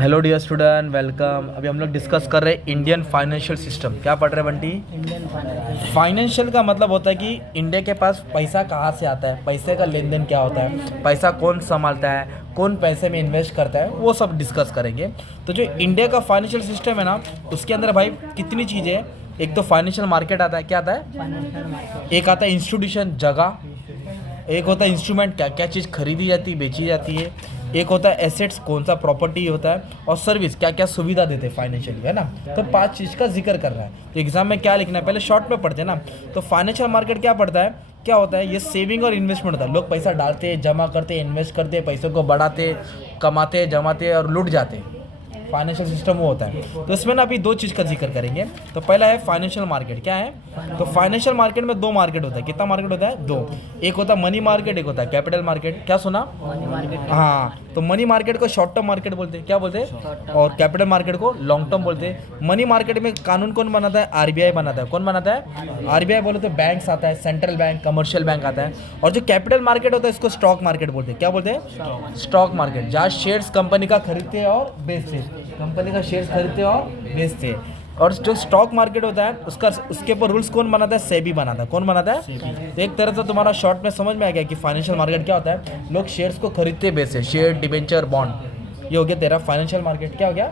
Hello dear student, welcome. अभी हम लोग डिस्कस कर रहे हैं इंडियन फाइनेंशियल सिस्टम। क्या पढ़ रहे हैं बंटी? Indian finance. फाइनेंशियल का मतलब होता है कि इंडिया के पास पैसा कहाँ से आता है, पैसे का लेन देन क्या होता है, पैसा कौन संभालता है, कौन पैसे में इन्वेस्ट करता है, वो सब डिस्कस करेंगे। तो जो इंडिया का फाइनेंशियल सिस्टम है ना, उसके अंदर भाई कितनी चीज़ें हैं। एक तो फाइनेंशियल मार्केट आता है। क्या आता है? Financial market. एक आता है इंस्टीट्यूशन, जगह। एक होता है इंस्ट्रूमेंट, क्या क्या चीज़ खरीदी जाती है, बेची जाती है। एक होता है एसेट्स, कौन सा प्रॉपर्टी होता है। और सर्विस, क्या क्या सुविधा देते हैं फाइनेंशियली, है ना। तो 5 चीज़ का जिक्र कर रहा है। तो एग्जाम में क्या लिखना है, पहले शॉर्ट में पढ़ते हैं ना। तो फाइनेंशियल मार्केट क्या पढ़ता है, क्या होता है? ये सेविंग और इन्वेस्टमेंट होता है। लोग पैसा डालते हैं, जमा करते हैं, इन्वेस्ट करते हैं, पैसों को बढ़ाते, कमाते, जमाते और लूट जाते हैं। फाइनेंशियल सिस्टम वो होता है। तो इसमें ना अभी 2 चीज़ का जिक्र करेंगे। तो पहला है फाइनेंशियल मार्केट। क्या है? तो फाइनेंशियल मार्केट में 2 मार्केट होता है। कितना मार्केट होता है? 2। एक होता है मनी मार्केट, एक होता है कैपिटल मार्केट। क्या सुना? Money market. हाँ, तो मनी मार्केट को शॉर्ट टर्म मार्केट बोलते हैं। क्या बोलते हैं? Short term. और कैपिटल मार्केट को लॉन्ग टर्म बोलते हैं। मनी मार्केट में कानून कौन बनाता है? आरबीआई बनाता है। कौन बनाता है? आरबीआई। बोले तो बैंक्स आता है, सेंट्रल बैंक, कमर्शियल बैंक आता है। और जो कैपिटल मार्केट होता है, इसको स्टॉक मार्केट बोलते हैं। क्या बोलते हैं? स्टॉक मार्केट, जहाँ शेयर्स कंपनी का खरीदते हैं और बेचते हैं। कंपनी का शेयर्स खरीदते हैं और बेचते हैं। और जो स्टॉक मार्केट होता है, उसके ऊपर रूल्स कौन बनाता है? सेबी बनाता है। कौन बनाता है? तो एक तरह से तुम्हारा शॉर्ट में समझ में आ गया कि फाइनेंशियल मार्केट क्या होता है। लोग शेयर्स को खरीदते बेचते, शेयर, डिबेंचर, बॉन्ड। ये हो गया तेरा फाइनेंशियल मार्केट। क्या हो गया?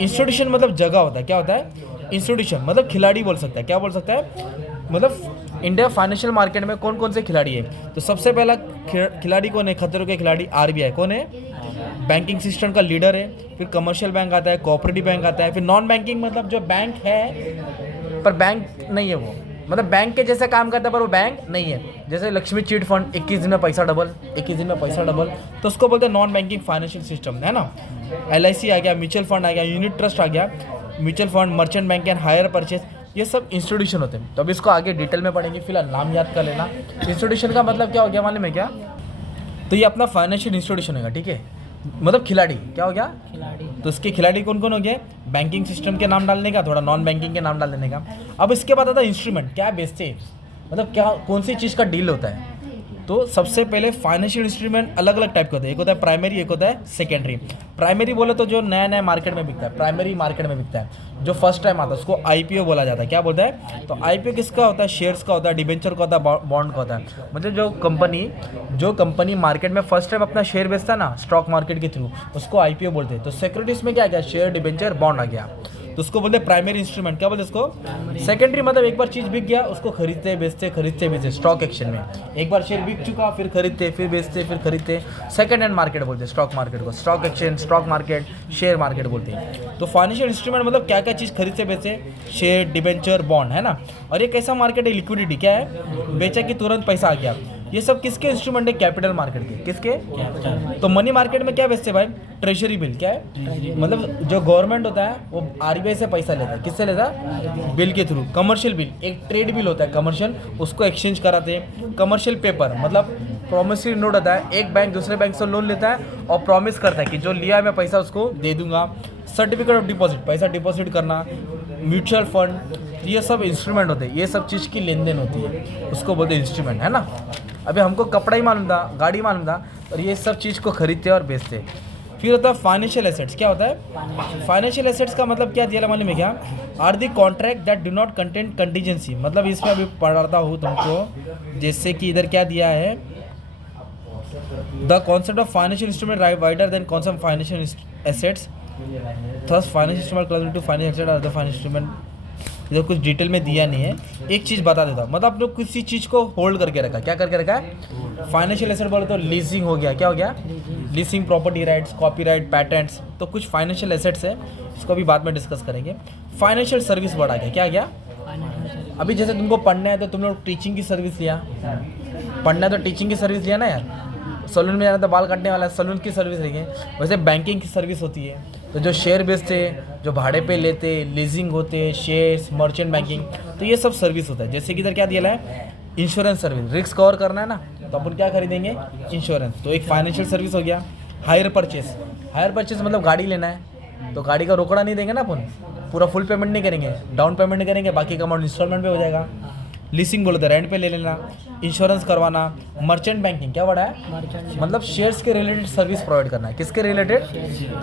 इंस्टीट्यूशन मतलब जगह होता है। क्या होता है? इंस्टीट्यूशन मतलब खिलाड़ी बोल सकता है। क्या बोल सकता है? मतलब इंडिया फाइनेंशियल मार्केट में कौन कौन से खिलाड़ी है। तो सबसे पहला खिलाड़ी कौन है? खतरों के खिलाड़ी आरबीआई। कौन है? बैंकिंग सिस्टम का लीडर है। फिर कमर्शियल बैंक आता है, कोऑपरेटिव बैंक आता है। फिर नॉन बैंकिंग मतलब जो बैंक है पर बैंक नहीं है, वो मतलब बैंक के जैसे काम करता है पर वो बैंक नहीं है। जैसे लक्ष्मी चिट फंड, 21 दिन में पैसा डबल, 21 दिन में पैसा डबल, तो उसको बोलते हैं नॉन बैंकिंग फाइनेंशियल सिस्टम, है ना। एलआईसी आ गया, म्यूचुअल फंड आ गया, यूनिट ट्रस्ट आ गया, mutual fund, merchant bank and hire purchase, ये सब इंस्टीट्यूशन होते हैं। तो अब इसको आगे डिटेल में पढ़ेंगे, फिलहाल नाम याद कर लेना। इंस्टीट्यूशन का मतलब क्या हो गया मालूम है क्या? तो ये अपना फाइनेंशियल इंस्टीट्यूशन होगा, ठीक है। मतलब खिलाड़ी। क्या हो गया? खिलाड़ी। तो इसके खिलाड़ी कौन कौन हो गए? बैंकिंग सिस्टम के नाम डालने का, थोड़ा नॉन बैंकिंग के नाम डाल देने का। अब इसके बाद आता है इंस्ट्रूमेंट। क्या बेचते हैं, मतलब क्या, कौन सी चीज़ का डील होता है। तो सबसे पहले फाइनेंशियल इंस्ट्रूमेंट अलग अलग टाइप के होते हैं। एक होता है प्राइमरी, एक होता है सेकेंडरी। प्राइमरी बोले तो जो नया नया मार्केट में बिकता है, प्राइमरी मार्केट में बिकता है। जो फर्स्ट टाइम आता है उसको आईपीओ बोला जाता है। क्या बोलता है? तो आईपीओ किसका होता है? शेयर्स का होता है, डिबेंचर का होता है, बॉन्ड का होता है। मतलब जो कंपनी मार्केट में फर्स्ट टाइम अपना शेयर बेचता है ना, स्टॉक मार्केट के थ्रू, उसको आईपीओ बोलते हैं। तो सिक्योरिटीज में क्या आ गया? शेयर, डिबेंचर, बॉन्ड आ गया। तो उसको बोलते हैं प्राइमरी इंस्ट्रूमेंट। क्या बोलते हैं उसको? सेकेंडरी मतलब एक बार चीज़ बिक गया, उसको खरीदते बेचते स्टॉक एक्सचेंज में। एक बार शेयर बिक चुका, फिर खरीदते, फिर बेचते, फिर खरीदते। सेकंड हैंड मार्केट बोलते हैं स्टॉक मार्केट को। Stock exchange, stock market, share market बोलते हैं। तो फाइनेंशियल इंस्ट्रूमेंट मतलब क्या क्या चीज़ खरीदते बेचते, शेयर, डिबेंचर, बॉन्ड, है ना। और एक ऐसा मार्केट है लिक्विडिटी। क्या है? बेचा कि तुरंत पैसा आ गया। ये सब किसके इंस्ट्रूमेंट है? कैपिटल मार्केट के। किसके? तो मनी मार्केट में क्या बेचते भाई? Treasury bill. क्या है? मतलब जो गवर्नमेंट होता है वो आरबीआई से पैसा लेता है। किससे लेता है? बिल के थ्रू। कमर्शियल बिल, एक ट्रेड बिल होता है कमर्शियल, उसको एक्सचेंज कराते हैं। कमर्शियल पेपर मतलब प्रॉमिसरी नोट होता है। एक बैंक दूसरे बैंक से लोन लेता है और प्रॉमिस करता है कि जो लिया है मैं पैसा उसको दे दूंगा। सर्टिफिकेट ऑफ डिपॉजिट, पैसा डिपॉजिट करना। म्यूचुअल फंड, ये सब इंस्ट्रूमेंट होते हैं। ये सब चीज़ की लेन देन होती है, उसको बोलते हैं इंस्ट्रूमेंट, है ना। अभी हमको कपड़ा ही मालूम था, गाड़ी मालूम था, और ये सब चीज़ को खरीदते और बेचते हैं। फिर होता है फाइनेंशियल एसेट्स। क्या होता है? फाइनेंशियल एसेट्स का मतलब क्या दिया मालूम है क्या? Are the contract that do not contain contingency. मतलब इसमें अभी पढ़ाता हूँ तुमको, जैसे कि इधर क्या दिया है, the concept of financial instrument wider than concept of financial assets. Thus financial instrument classified to financial asset और द फाइनेंशियल इंस्ट्रूमेंट। इधर कुछ डिटेल में दिया नहीं है, एक चीज़ बता देता हूँ। मतलब आप लोग किसी चीज़ को होल्ड करके रखा। क्या करके रखा है? फाइनेंशियल एसेट बोले तो लीजिंग हो गया। क्या हो गया? Leasing, property rights, copyright, patents, तो कुछ फाइनेंशियल एसेट्स है, इसको भी बाद में डिस्कस करेंगे। फाइनेंशियल सर्विस बढ़ा गया। क्या गया? अभी जैसे तुमको पढ़ना है तो तुम लोग टीचिंग की सर्विस लिया, पढ़ना है तो टीचिंग की सर्विस लिया ना यार। सलून में जाना तो बाल काटने वाला है, सलून की सर्विस लेंगे। वैसे बैंकिंग की सर्विस होती है, तो जो शेयर बेचते, जो भाड़े पे लेते, लीजिंग होते, शेयर्स, मर्चेंट बैंकिंग, तो ये सब सर्विस होता है। जैसे कि इधर क्या दिया है? इंश्योरेंस सर्विस, रिस्क कवर करना है ना, तो अपन क्या खरीदेंगे? इंश्योरेंस। तो एक फाइनेंशियल सर्विस हो गया। हायर परचेस, हायर परचेस मतलब गाड़ी लेना है, तो गाड़ी का रोकड़ा नहीं देंगे ना अपन, पूरा फुल पेमेंट नहीं करेंगे, डाउन पेमेंट नहीं करेंगे, बाकी का अमाउंट इंस्टॉलमेंट पे हो जाएगा। लीसिंग बोलते हैं, रेंट पे ले लेना, इंश्योरेंस करवाना, मर्चेंट बैंकिंग क्या बड़ा है, मर्चेंट मतलब शेयर्स के रिलेटेड सर्विस प्रोवाइड करना है। किसके रिलेटेड,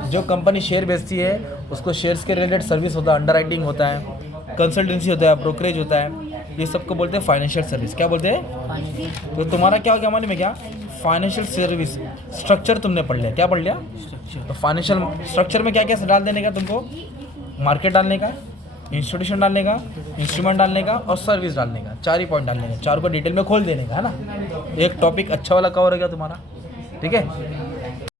जो कंपनी शेयर बेचती है उसको शेयर्स के रिलेटेड सर्विस होता है, अंडर राइटिंग होता है, कंसल्टेंसी होता है, ब्रोकरेज होता है, ये सबको बोलते हैं फाइनेंशियल सर्विस। क्या बोलते हैं, फाइनेंशियल तो तुम्हारा क्या हो गया मालूम है क्या, फाइनेंशियल सर्विस स्ट्रक्चर तुमने पढ़ लिया। क्या पढ़ लिया, स्ट्रक्चर तो फाइनेंशियल स्ट्रक्चर में क्या क्या डाल देने का तुमको, मार्केट डालने का, इंस्टीट्यूशन डालने का, इंस्ट्रूमेंट डालने का और सर्विस डालने का, 4 ही पॉइंट डालने का, 4 को डिटेल में खोल देने का, है ना। एक टॉपिक अच्छा वाला कवर हो गया तुम्हारा, ठीक है।